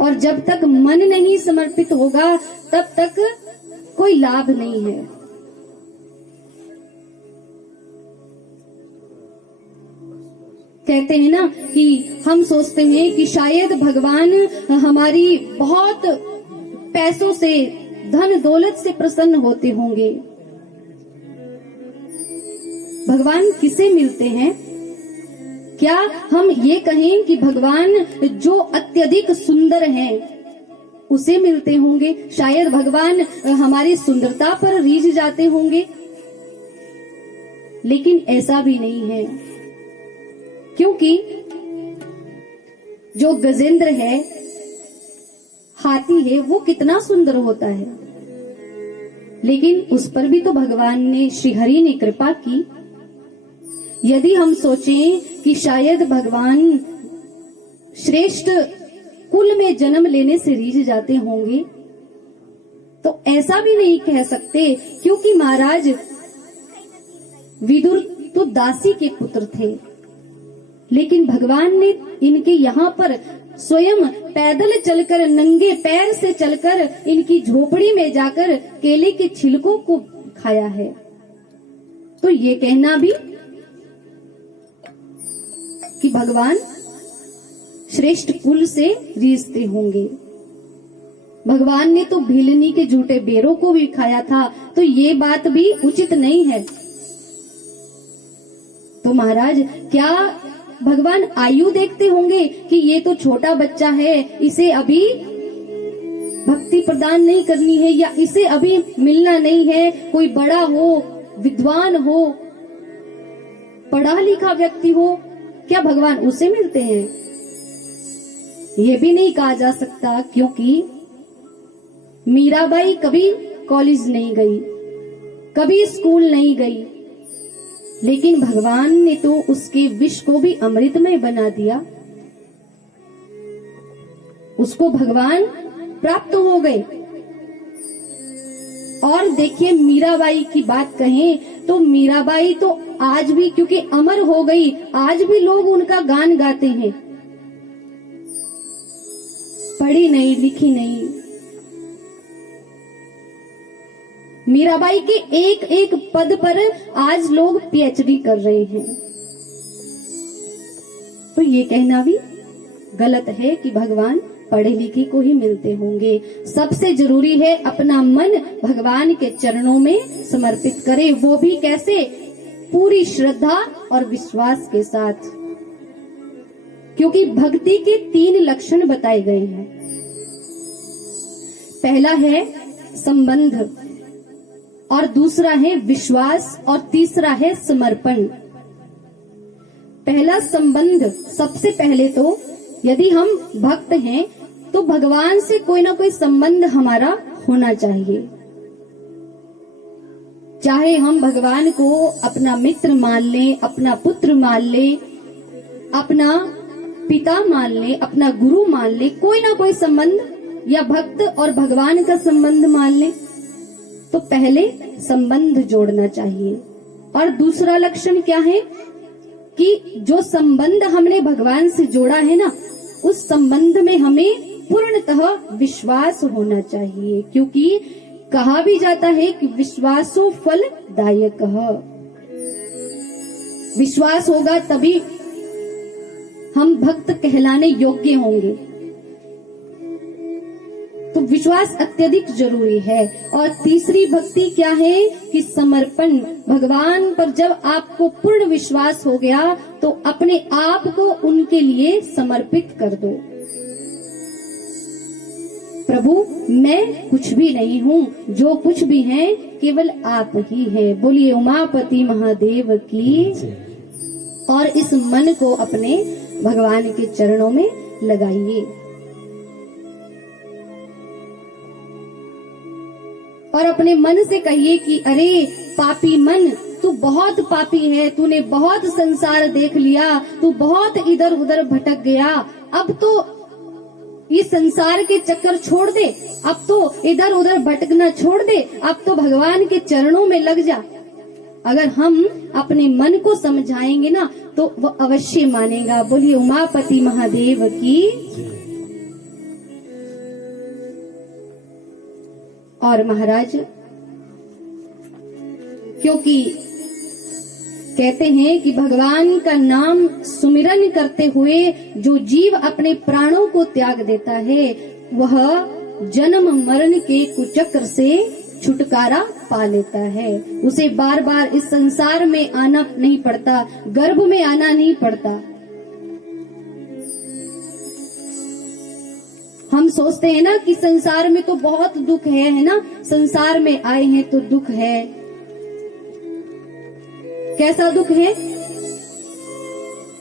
और जब तक मन नहीं समर्पित होगा तब तक कोई लाभ नहीं है। कहते हैं ना कि हम सोचते हैं कि शायद भगवान हमारी बहुत पैसों से, धन दौलत से प्रसन्न होते होंगे। भगवान किसे मिलते हैं? क्या हम ये कहें कि भगवान जो अत्यधिक सुंदर हैं उसे मिलते होंगे? शायद भगवान हमारी सुंदरता पर रीझ जाते होंगे, लेकिन ऐसा भी नहीं है, क्योंकि जो गजेंद्र है, हाथी है, वो कितना सुंदर होता है, लेकिन उस पर भी तो भगवान ने, श्री हरि ने कृपा की। यदि हम सोचें कि शायद भगवान श्रेष्ठ कुल में जन्म लेने से रीझ जाते होंगे, तो ऐसा भी नहीं कह सकते, क्योंकि महाराज विदुर तो दासी के पुत्र थे, लेकिन भगवान ने इनके यहाँ पर स्वयं पैदल चलकर, नंगे पैर से चलकर इनकी झोपड़ी में जाकर केले के छिलकों को खाया है। तो ये कहना भी कि भगवान श्रेष्ठ कुल से रीझते होंगे। भगवान ने तो भीलनी के झूठे बेरों को भी खाया था, तो ये बात भी उचित नहीं है। तो महाराज, क्या भगवान आयु देखते होंगे कि ये तो छोटा बच्चा है, इसे अभी भक्ति प्रदान नहीं करनी है, या इसे अभी मिलना नहीं है, कोई बड़ा हो, विद्वान हो, पढ़ा लिखा व्यक्ति हो, क्या भगवान उसे मिलते हैं? ये भी नहीं कहा जा सकता, क्योंकि मीराबाई कभी कॉलेज नहीं गई, कभी स्कूल नहीं गई, लेकिन भगवान ने तो उसके विष को भी अमृतमय बना दिया। उसको भगवान प्राप्त हो गए। और देखिए, मीराबाई की बात कहें तो मीराबाई तो आज भी, क्योंकि अमर हो गई, आज भी लोग उनका गान गाते हैं। पढ़ी नहीं, लिखी नहीं, मीराबाई के एक एक पद पर आज लोग पीएचडी कर रहे हैं। तो ये कहना भी गलत है कि भगवान पढ़े लिखे को ही मिलते होंगे। सबसे जरूरी है अपना मन भगवान के चरणों में समर्पित करें, वो भी कैसे? पूरी श्रद्धा और विश्वास के साथ, क्योंकि भक्ति के 3 लक्षण बताए गए हैं। पहला है संबंध, और दूसरा है विश्वास, और तीसरा है समर्पण। पहला संबंध, सबसे पहले तो यदि हम भक्त हैं तो भगवान से कोई ना कोई संबंध हमारा होना चाहिए। चाहे हम भगवान को अपना मित्र मान लें, अपना पुत्र मान लें, अपना पिता मान लें, अपना गुरु मान लें, कोई ना कोई संबंध, या भक्त और भगवान का संबंध मान लें, तो पहले संबंध जोड़ना चाहिए। और दूसरा लक्षण क्या है कि जो संबंध हमने भगवान से जोड़ा है ना, उस संबंध में हमें पूर्णतः विश्वास होना चाहिए, क्योंकि कहा भी जाता है कि विश्वासो फलदायक। विश्वास होगा तभी हम भक्त कहलाने योग्य होंगे। तो विश्वास अत्यधिक जरूरी है। और तीसरी भक्ति क्या है कि समर्पण। भगवान पर जब आपको पूर्ण विश्वास हो गया तो अपने आप को उनके लिए समर्पित कर दो। प्रभु, मैं कुछ भी नहीं हूँ, जो कुछ भी है केवल आप ही है। बोलिए उमापति महादेव की। और इस मन को अपने भगवान के चरणों में लगाइए। और अपने मन से कहिए कि अरे पापी मन, तू बहुत पापी है, तूने बहुत संसार देख लिया, तू बहुत इधर उधर भटक गया, अब तो इस संसार के चक्कर छोड़ दे, अब तो इधर उधर भटकना छोड़ दे, अब तो भगवान के चरणों में लग जा। अगर हम अपने मन को समझाएंगे ना तो वो अवश्य मानेगा। बोलिए उमापति महादेव की। और महाराज, क्योंकि कहते हैं कि भगवान का नाम सुमिरन करते हुए जो जीव अपने प्राणों को त्याग देता है वह जन्म मरण के कुचक्र से छुटकारा पा लेता है। उसे बार बार इस संसार में आना नहीं पड़ता, गर्भ में आना नहीं पड़ता। हम सोचते हैं ना कि संसार में तो बहुत दुख है ना, संसार में आए हैं तो दुख है। कैसा दुख है?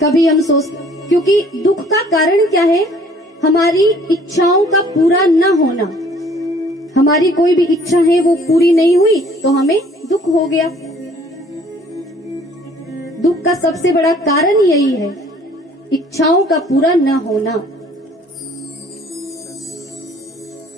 कभी हम सोचते, क्योंकि दुख का कारण क्या है? हमारी इच्छाओं का पूरा न होना। हमारी कोई भी इच्छा है वो पूरी नहीं हुई तो हमें दुख हो गया। दुख का सबसे बड़ा कारण यही है, इच्छाओं का पूरा न होना।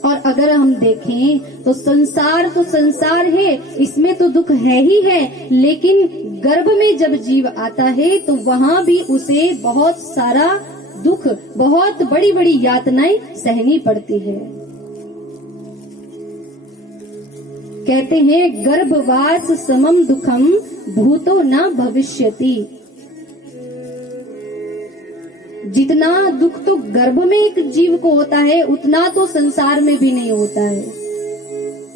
और अगर हम देखें तो संसार है, इसमें तो दुख है ही है, लेकिन गर्भ में जब जीव आता है तो वहां भी उसे बहुत सारा दुख, बहुत बड़ी बड़ी यातनाएं सहनी पड़ती है। कहते हैं गर्भवास समम दुखम भूतो न भविष्यति। जितना दुख तो गर्भ में एक जीव को होता है उतना तो संसार में भी नहीं होता है।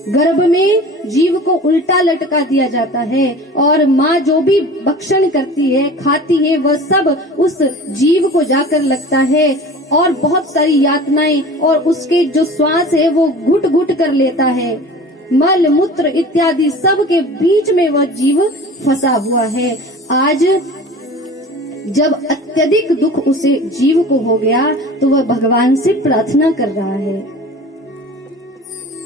गर्भ में जीव को उल्टा लटका दिया जाता है और माँ जो भी भक्षण करती है, खाती है, वह सब उस जीव को जाकर लगता है और बहुत सारी यातनाएं, और उसके जो श्वास है वो घुट घुट कर लेता है। मल मूत्र इत्यादि सब के बीच में वह जीव फंसा हुआ है। आज जब अत्यधिक दुख उसे जीव को हो गया तो वह भगवान से प्रार्थना कर रहा है।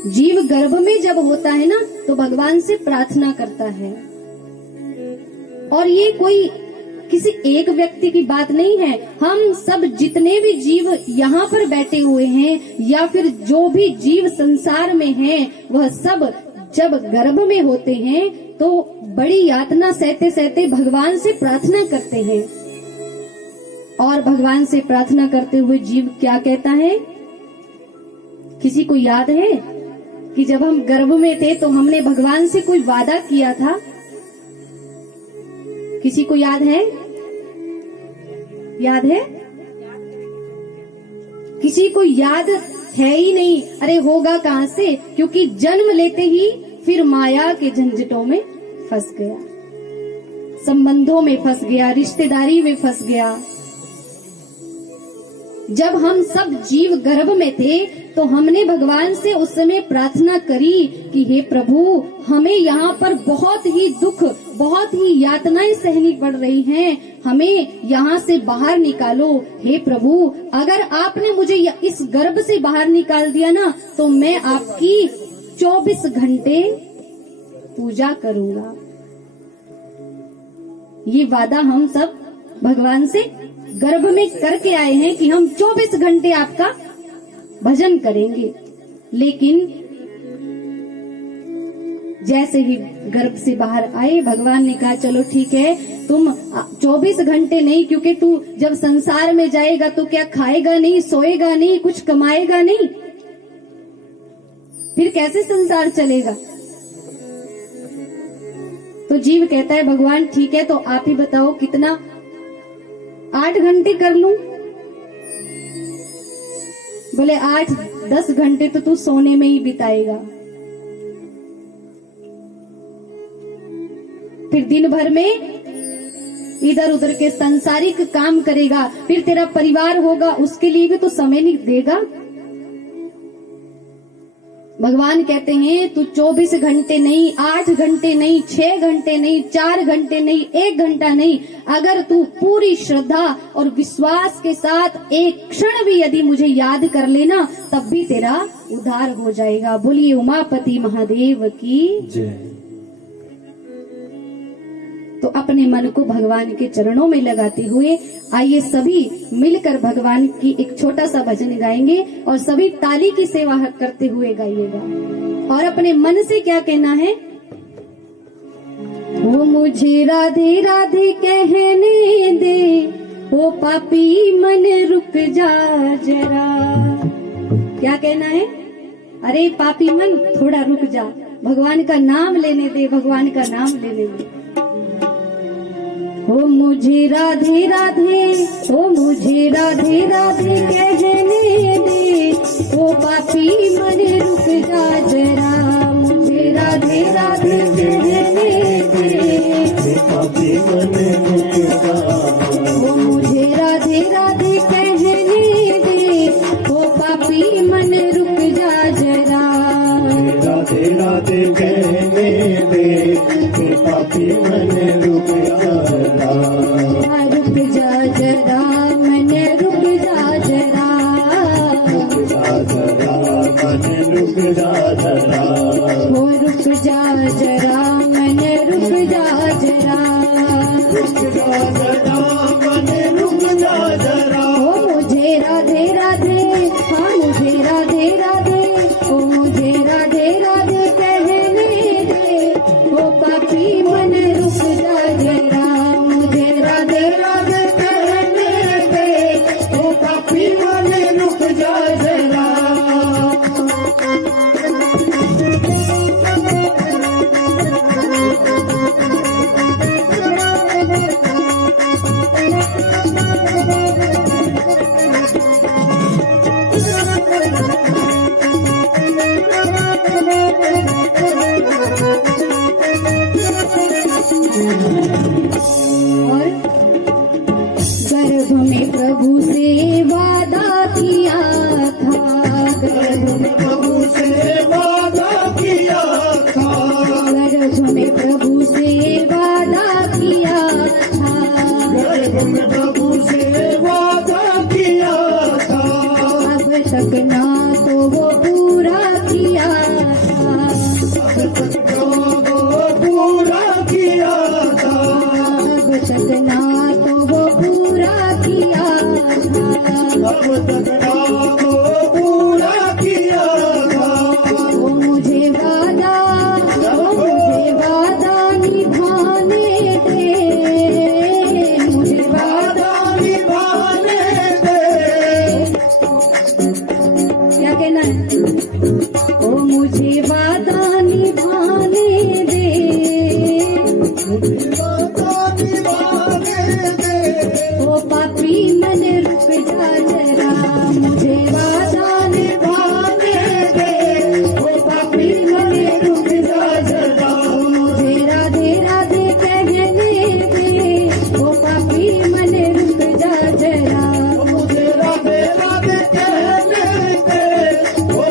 जीव गर्भ में जब होता है ना तो भगवान से प्रार्थना करता है। और ये कोई किसी एक व्यक्ति की बात नहीं है, हम सब जितने भी जीव यहाँ पर बैठे हुए हैं या फिर जो भी जीव संसार में हैं, वह सब जब गर्भ में होते हैं तो बड़ी यातना सहते सहते भगवान से प्रार्थना करते हैं। और भगवान से प्रार्थना करते हुए जीव क्या कहता है? किसी को याद है कि जब हम गर्भ में थे तो हमने भगवान से कोई वादा किया था? किसी को याद है? याद है? किसी को याद है ही नहीं। अरे होगा कहां से, क्योंकि जन्म लेते ही फिर माया के झंझटों में फंस गया, संबंधों में फंस गया, रिश्तेदारी में फंस गया। जब हम सब जीव गर्भ में थे तो हमने भगवान से उस समय प्रार्थना करी कि हे प्रभु, हमें यहाँ पर बहुत ही दुख, बहुत ही यातनाएं सहनी पड़ रही हैं, हमें यहाँ से बाहर निकालो। हे प्रभु, अगर आपने मुझे इस गर्भ से बाहर निकाल दिया ना तो मैं आपकी 24 घंटे पूजा करूंगा। ये वादा हम सब भगवान से गर्भ में करके आए हैं कि हम 24 घंटे आपका भजन करेंगे। लेकिन जैसे ही गर्भ से बाहर आए, भगवान ने कहा चलो ठीक है, तुम 24 घंटे नहीं, क्योंकि तू जब संसार में जाएगा तो क्या खाएगा नहीं, सोएगा नहीं, कुछ कमाएगा नहीं, फिर कैसे संसार चलेगा? तो जीव कहता है भगवान ठीक है, तो आप ही बताओ कितना, 8 घंटे कर लूं? बोले 8-10 घंटे तो तू सोने में ही बिताएगा, फिर दिन भर में इधर उधर के सांसारिक काम करेगा, फिर तेरा परिवार होगा उसके लिए भी तो समय नहीं देगा। भगवान कहते हैं तू 24 घंटे नहीं, 8 घंटे नहीं, 6 घंटे नहीं, 4 घंटे नहीं, 1 घंटा नहीं, अगर तू पूरी श्रद्धा और विश्वास के साथ एक क्षण भी यदि मुझे याद कर लेना तब भी तेरा उद्धार हो जाएगा। बोलिए उमापति महादेव की जय। तो अपने मन को भगवान के चरणों में लगाते हुए आइए सभी मिलकर भगवान की एक छोटा सा भजन गाएंगे और सभी ताली की सेवा करते हुए गाइएगा। और अपने मन से क्या कहना है? वो मुझे राधे राधे कहने दे, वो पापी मन रुक जा जरा। क्या कहना है? अरे पापी मन थोड़ा रुक जा, भगवान का नाम लेने दे, भगवान का नाम लेने दे। ओ मुझे राधे राधे, ओ मुझे राधे राधे कहने दे, ओ पापी मन रुक जा जरा, मुझे राधे राधे कहने दे, पापी मन रुक जा, ओ मुझे राधे राधे कहने दे, ओ पापी मन रुक जा जरा, राधे राधे कहने दे, पापी मन रुक जा, रुक जा जरा, मन रुक जा जरा, रुक जा जरा, मन रुक जा जरा, ओ रुक जा जरा, मन रुक जा जरा, रुक जा जरा, मन रुक जा जरा, ओ मुझे राधे राधे, हाँ मुझे राधे राधे, ओ मुझे राधे राधे कहने दे, ओ पापी मन रुक जा जरा, मुझे राधे राधे कहने दे, ओ पापी मन रुक जा जरा। और गर्भ में प्रभु से वादा किया था, गर्भ में प्रभु से वादा किया था, गर्भ में प्रभु से वादा किया था, गर्भ में प्रभु से वादा किया था, अब तक ना तो वो पूरा किया था, अब तक तो वो पूरा किया था, अब तक ना तो वो पूरा किया था, अब तक ना वो पूरा किया था, वो मुझे वादा निभाने दे, मुझे वादा निभाने दे, क्या कहना है, ओ मुझे वादा निभाने दे, वादा निभाने दे, ओ पापी मन रुक जा जरा, मुझे वादा निभाने दे, ओ पापी मन रुक जा जरा, मुझे राधे राधे कहने दे, ओ पापी मन रुक जा जरा, मुझे राधे राधे कहने दे, वो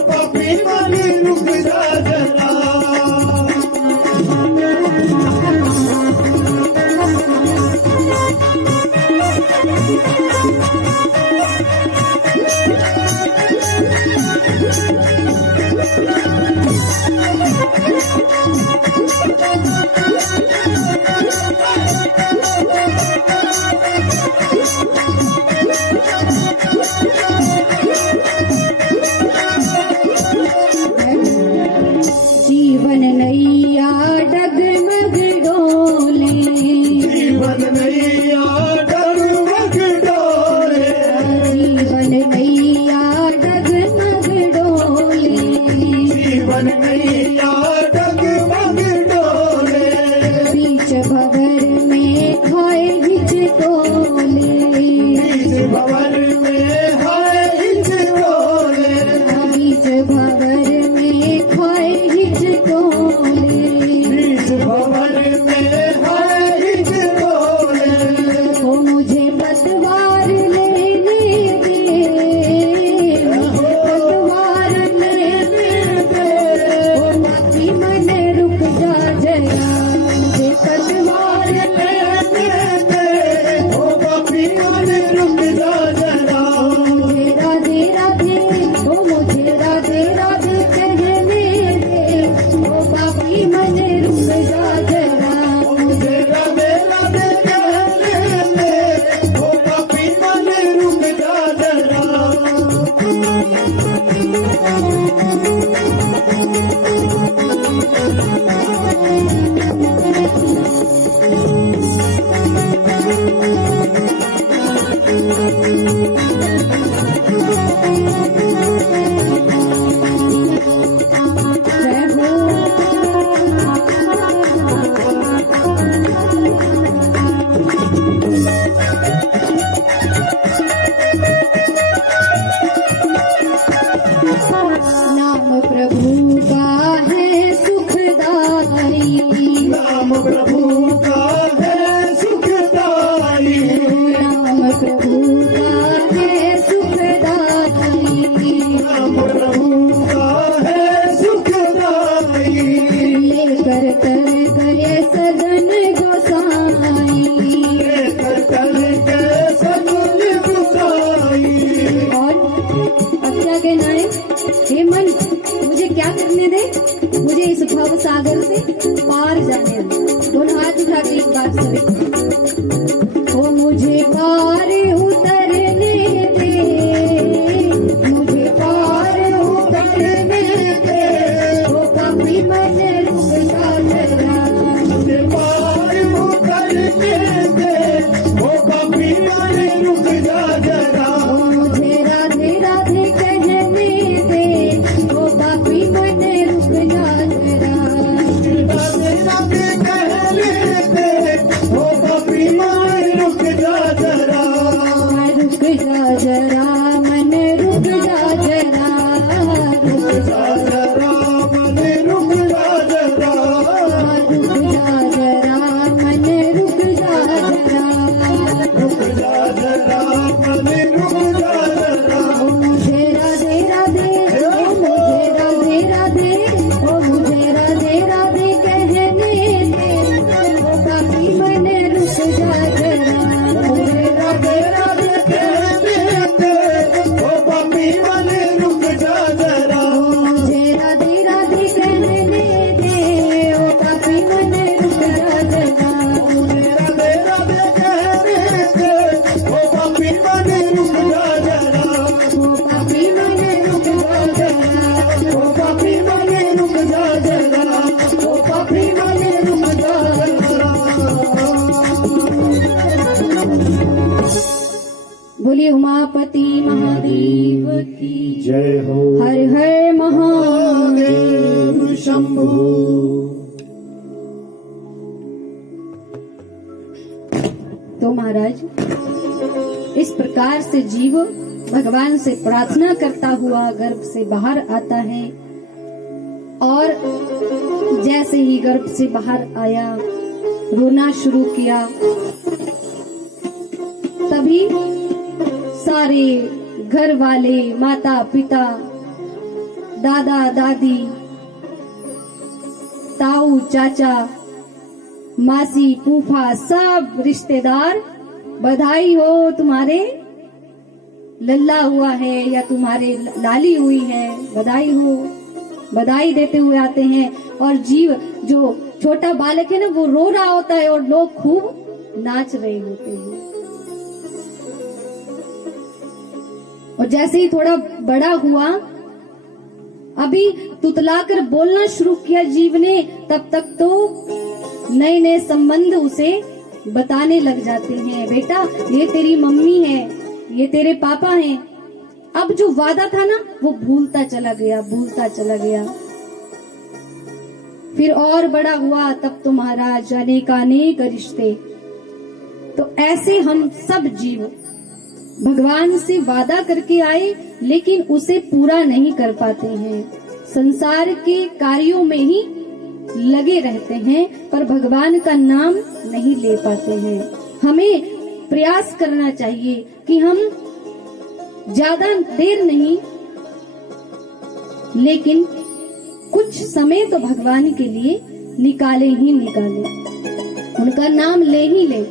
है, हे मन मुझे क्या करने दे, मुझे इस भव सागर से पार जाने दे। दोनों हाथ उठा के एक बार सभी, ओ मुझे पार उतरने दे, मुझे पार उतरने दे, ओ कभी मन रुक जा जरा, मुझे पार उतरने दे, ओ कभी मन रुक जा जरा। ओ मुझे राधे राधे कहने दे, ओ कभी मन रुक जा जरा, राधे राधे कहने दे, ओ कभी मन रुक जा जरा। रुक जा जरा, मन रुक जा जरा, रुक जा जरा मन रुक जा जरा। रुक जा जरा, मन रुक जा जरा, रुक जा जरा मन रुक जा जरा। ओ मुझे राधे राधे, ओ मुझे राधे राधे, ओ मुझे राधे राधे कहने दे, ओ काफी मन रुक जा जरा, मुझे राधे राधे कहने दे, ओ कभी मन रुक जा जरा। मुझे राधे राधे कहने दे, ओ काफी मन रुक जा जरा, राधे राधे कहने दे, ओ कभी मन रुक जा जरा। ओ काफी मन रुक जा जरा, ओ कभी मन रुक जा जरा। ओ कभी मन रुक जा जरा। बोलिए उमापति महादेव की जय हो। हर हर महादेव। देव शंभु। तो महाराज इस प्रकार से जीव भगवान से प्रार्थना करता हुआ गर्भ से बाहर आता है, और जैसे ही गर्भ से बाहर आया रोना शुरू किया, तभी सारे घर वाले, माता पिता, दादा दादी, ताऊ चाचा, मासी फूफा, सब रिश्तेदार बधाई हो, तुम्हारे लल्ला हुआ है या तुम्हारे लाली हुई है, बधाई हो, बधाई देते हुए आते हैं। और जीव जो छोटा बालक है ना, वो रो रहा होता है और लोग खूब नाच रहे होते हैं। और जैसे ही थोड़ा बड़ा हुआ, अभी तुतलाकर बोलना शुरू किया जीव ने, तब तक तो नए नए संबंध उसे बताने लग जाते हैं, बेटा ये तेरी मम्मी है, ये तेरे पापा हैं। अब जो वादा था ना, वो भूलता चला गया, भूलता चला गया। फिर और बड़ा हुआ, तब तो महाराज अनेकानेक रिश्ते। तो ऐसे हम सब जीव भगवान से वादा करके आए, लेकिन उसे पूरा नहीं कर पाते हैं, संसार के कार्यों में ही लगे रहते हैं, पर भगवान का नाम नहीं ले पाते हैं। हमें प्रयास करना चाहिए कि हम ज्यादा देर नहीं, लेकिन कुछ समय तो भगवान के लिए निकाले ही निकाले, उनका नाम ले ही ले।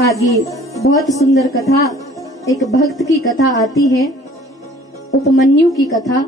आगे बहुत सुंदर कथा, एक भक्त की कथा आती है, उपमन्यु की कथा।